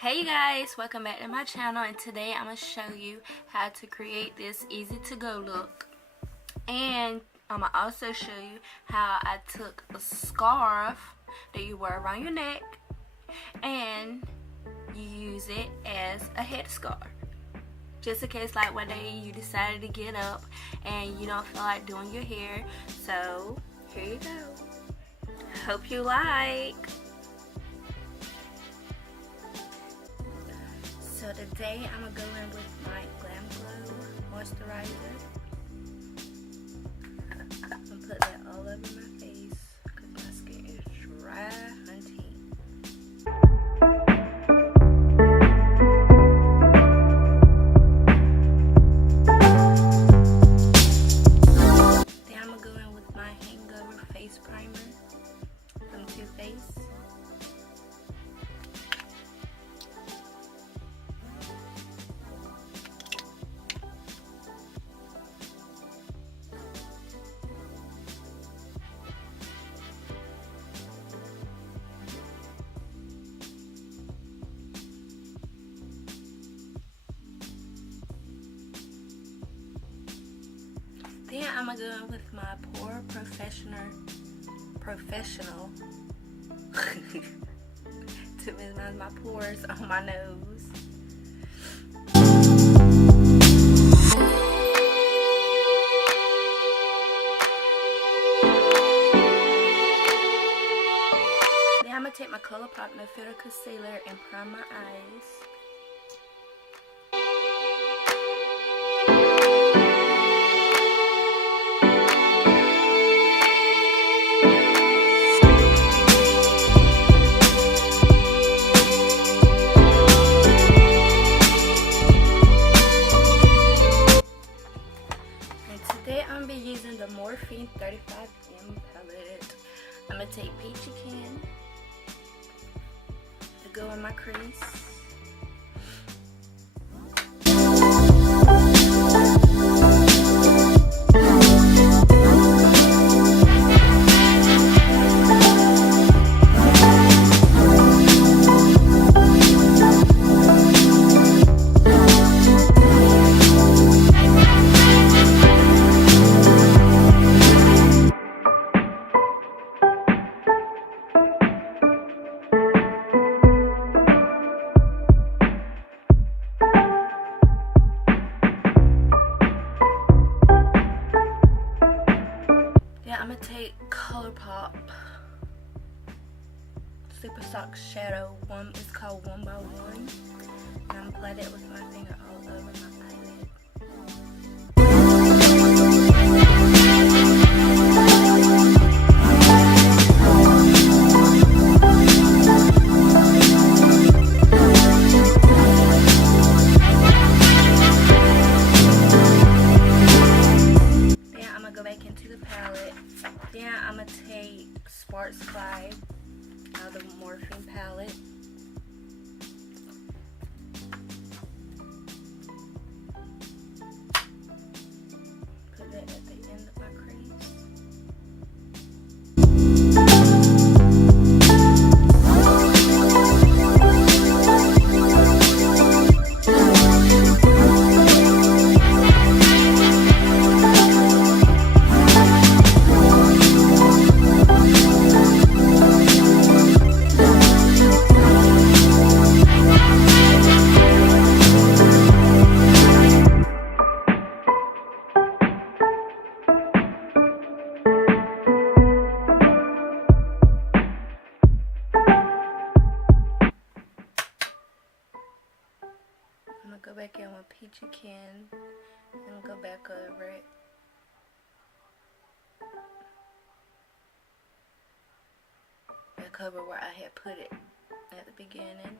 Hey guys, welcome back to my channel, and today I'm going to show you how to create this easy to go look. And I'm going to also show you how I took a scarf that you wear around your neck and you use it as a headscarf. Just in case like one day you decided to get up and you don't feel like doing your hair. So here you go. Hope you like. So today I'm going to go in with my Glam Glow moisturizer. I'm going to put that all over my face because my skin is dry, hunty. Then I'm going to go in with my Hangover Face Primer from Too Faced. Then I'm going to go in with my Pore Professional to minimize my pores on my nose. Then I'm going to take my ColourPop No Filter Concealer and prime my eyes. I'm going to be using the Morphe 35M palette. I'm going to take Peachy Can to go in my crease. I'm going to take ColourPop Super Soft Shadow. It's called 1 by 1. And I'm going to apply that with my finger all over my eyelid. Then I'm going to go back into the palette. Then I'm going to take Sparks Glide out of the Morphe palette. Put that at the end of my crease. I'm going to go back in with Peachy Can and go back over it. Back over where I had put it at the beginning.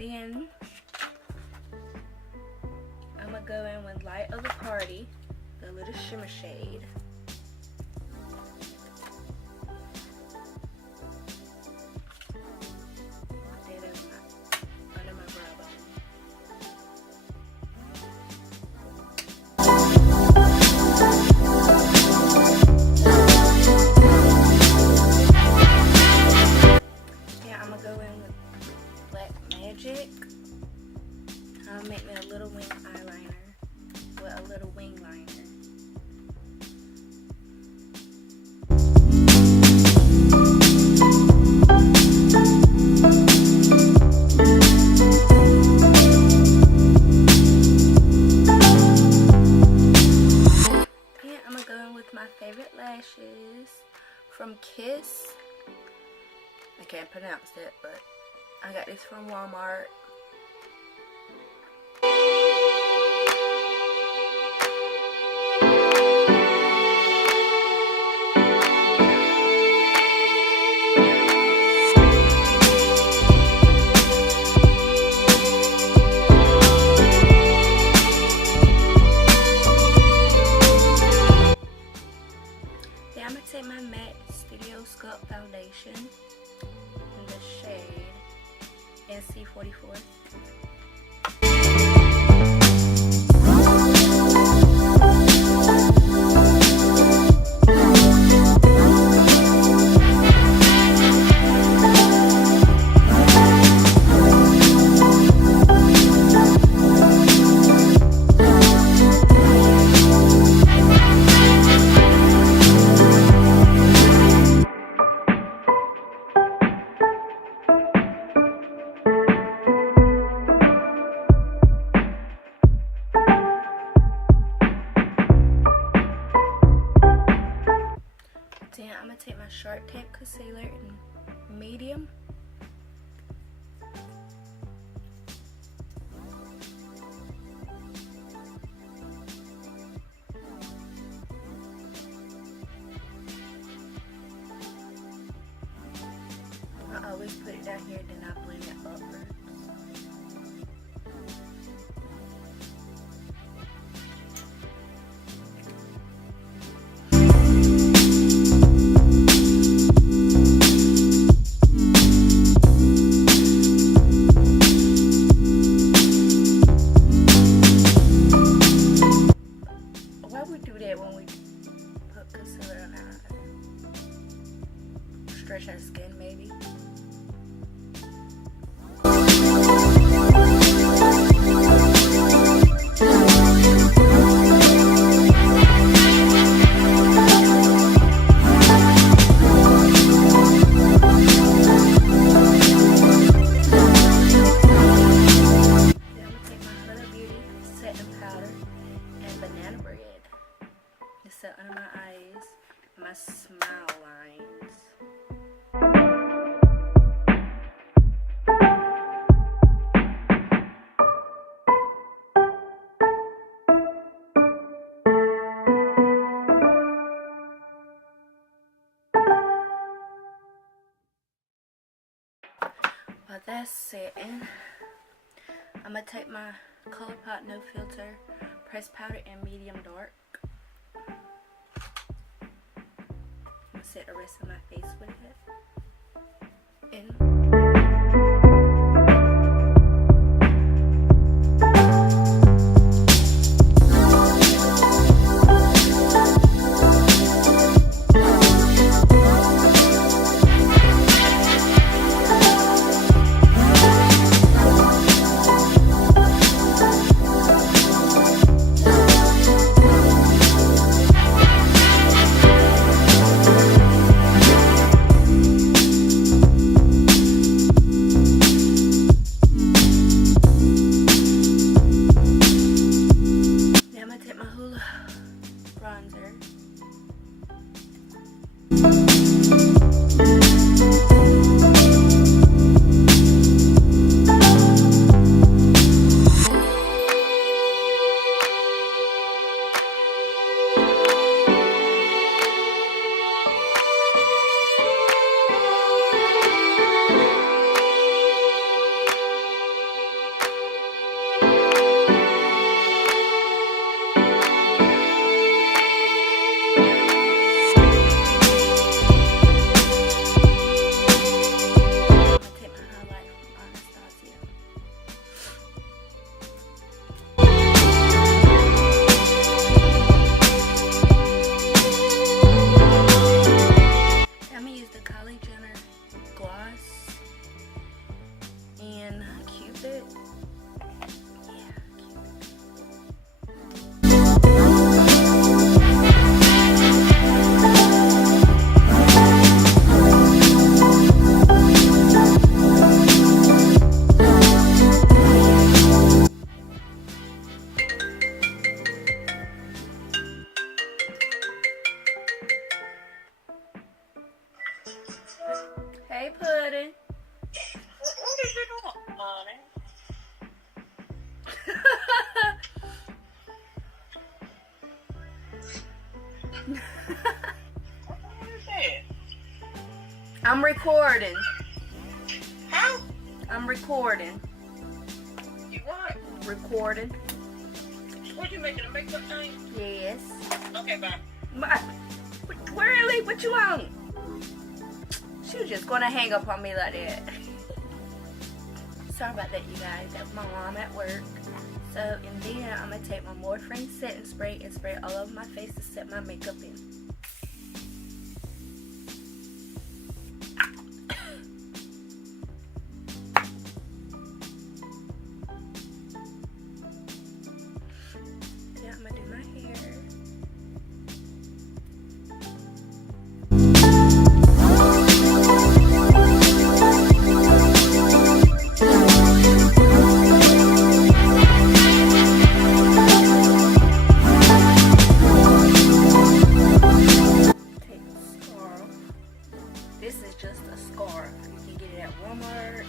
Then I'm going to go in with Light of the Party, the little shimmer shade. Under my brow bone. wing liner. And I'm gonna go in with my favorite lashes from Kiss. I can't pronounce it, but I got this from Walmart. Then I'm gonna take my MAC Studio Sculpt Foundation in the shade NC44. Then I'm going to take my Sharp Tape Concealer in medium. I always put it down here, then I blend it upwards. Why we do that when we put concealer on our eye? Stretch our skin, maybe. Set under my eyes and my smile lines. While that's setting, I'm gonna take my ColourPop No Filter pressed powder in medium dark. Set the rest of my face with it. And Hey, Pudding. What is you doing, honey? What is that? I'm recording. Huh? I'm recording. You what? Recording. What, you making a makeup thing? Yes. Okay, bye. Really? What you want? She was just gonna hang up on me like that. Sorry about that, you guys. That was my mom at work. So, and then I'm gonna take my Morphin setting spray and spray all over my face to set my makeup in. Then I'm gonna do my hair. This is just a scarf. You can get it at Walmart,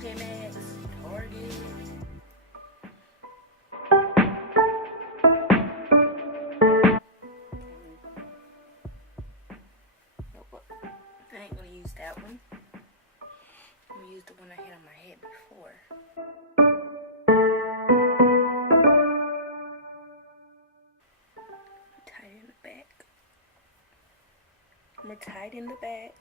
TJ Maxx, Target. Nope, I ain't gonna use that one. I'm gonna use the one I had on my head before. Tie it in the back. I'm gonna tie it in the back.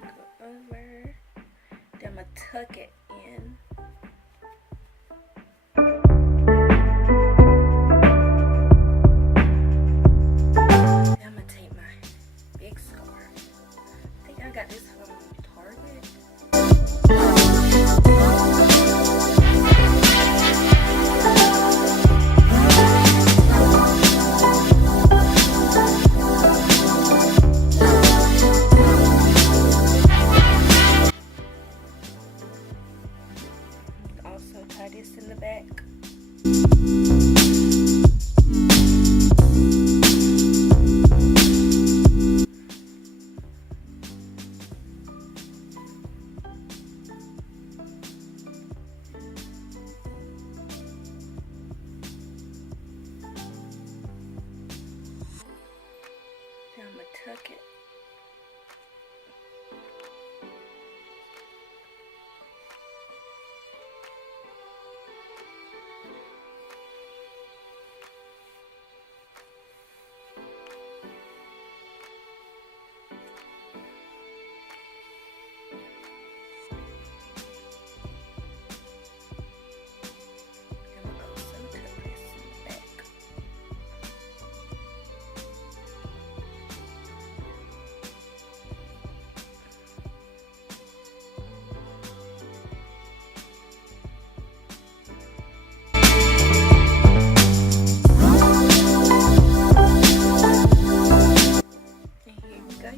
Go over. Then I'm gonna tuck it in. Then I'm gonna take my big scarf. I think I got this from Target. Also tie this in the back. Now I'm gonna tuck it.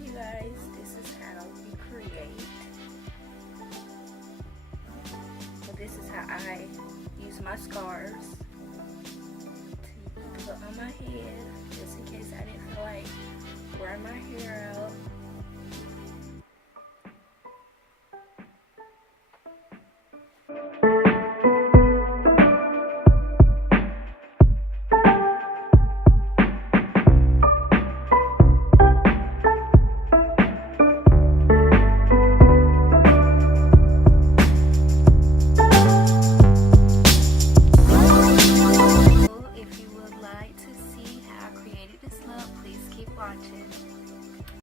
You guys, this is how you create. So this is how I use my scarves to put on my head, just in case I didn't feel like wearing my hair out.